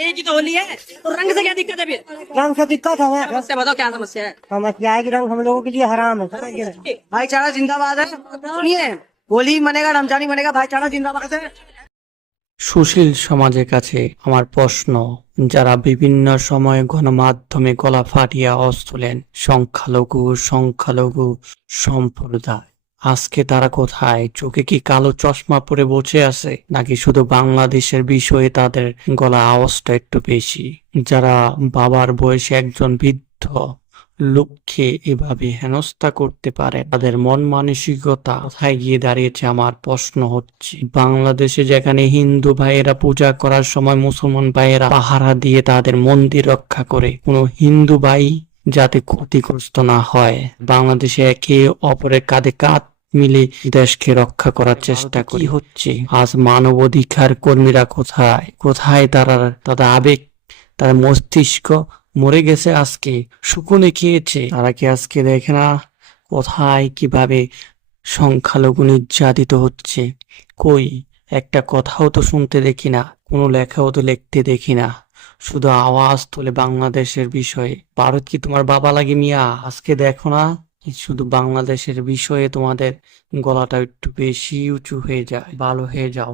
एक ही तो होली है तो रंग से क्या दिक्कत है फिर? रंग से दिक्कत है। समस्या बताओ, क्या समस्या है? समस्या है कि रंग हम लोगों के लिए हराम है, समझ गए? भाईचारा जिंदाबाद है। सुनिए, होली मनेगा, रमजान ही मनेगा, भाईचारा जिंदाबाद है। সুশীল সমাজের কাছে আমার প্রশ্ন, যারা বিভিন্ন সময়ে গণমাধ্যমে গলা ফাটিয়ে আওয়াজ তোলেন সংখ্যালঘু সংখ্যালঘু সম্প্রদায়, আজকে তারা কোথায়? চোখে কি কালো চশমা পরে বসে আছে, নাকি শুধু বাংলাদেশের বিষয়ে তাদের গলা আওয়াজটা একটু বেশি? যারা বাবার বয়সে একজন বৃদ্ধ লোককে এভাবে হেনস্থা করতে পারে, তাদের মন মানসিকতা কোথায় গিয়ে দাঁড়িয়েছে? আমার প্রশ্ন হচ্ছে, বাংলাদেশে যেখানে হিন্দু ভাইয়েরা পূজা করার সময় মুসলমান ভাইয়েরা পাহারা দিয়ে তাদের মন্দির রক্ষা করে, কোনো হিন্দু ভাই যাতে ক্ষতিগ্রস্ত না হয়, বাংলাদেশে একে অপরের কাঁধে কাঁধ মিলে দেশকে রক্ষা করার চেষ্টা কি হচ্ছে? আজ মানবাধিকার কর্মীরা কোথায়? কোথায় তারা? তাদের আবেগ, তার মস্তিষ্ক মরে গেছে, আজকে শুকুনে খেয়েছে। তারা কি আজকে দেখে না কোথায় কিভাবে সংখ্যালঘু নির্যাতিত হচ্ছে? কই, একটা কথাও তো শুনতে দেখি না, কোনো লেখাও তো লিখতে দেখি না, শুধু আওয়াজ তোলে বাংলাদেশের বিষয়ে। ভারত কি তোমার বাবা লাগে মিয়া? আজকে দেখো না, শুধু বাংলাদেশের বিষয়ে তোমাদের গলাটা একটু বেশি উঁচু হয়ে যায়। ভালো হয়ে যাও।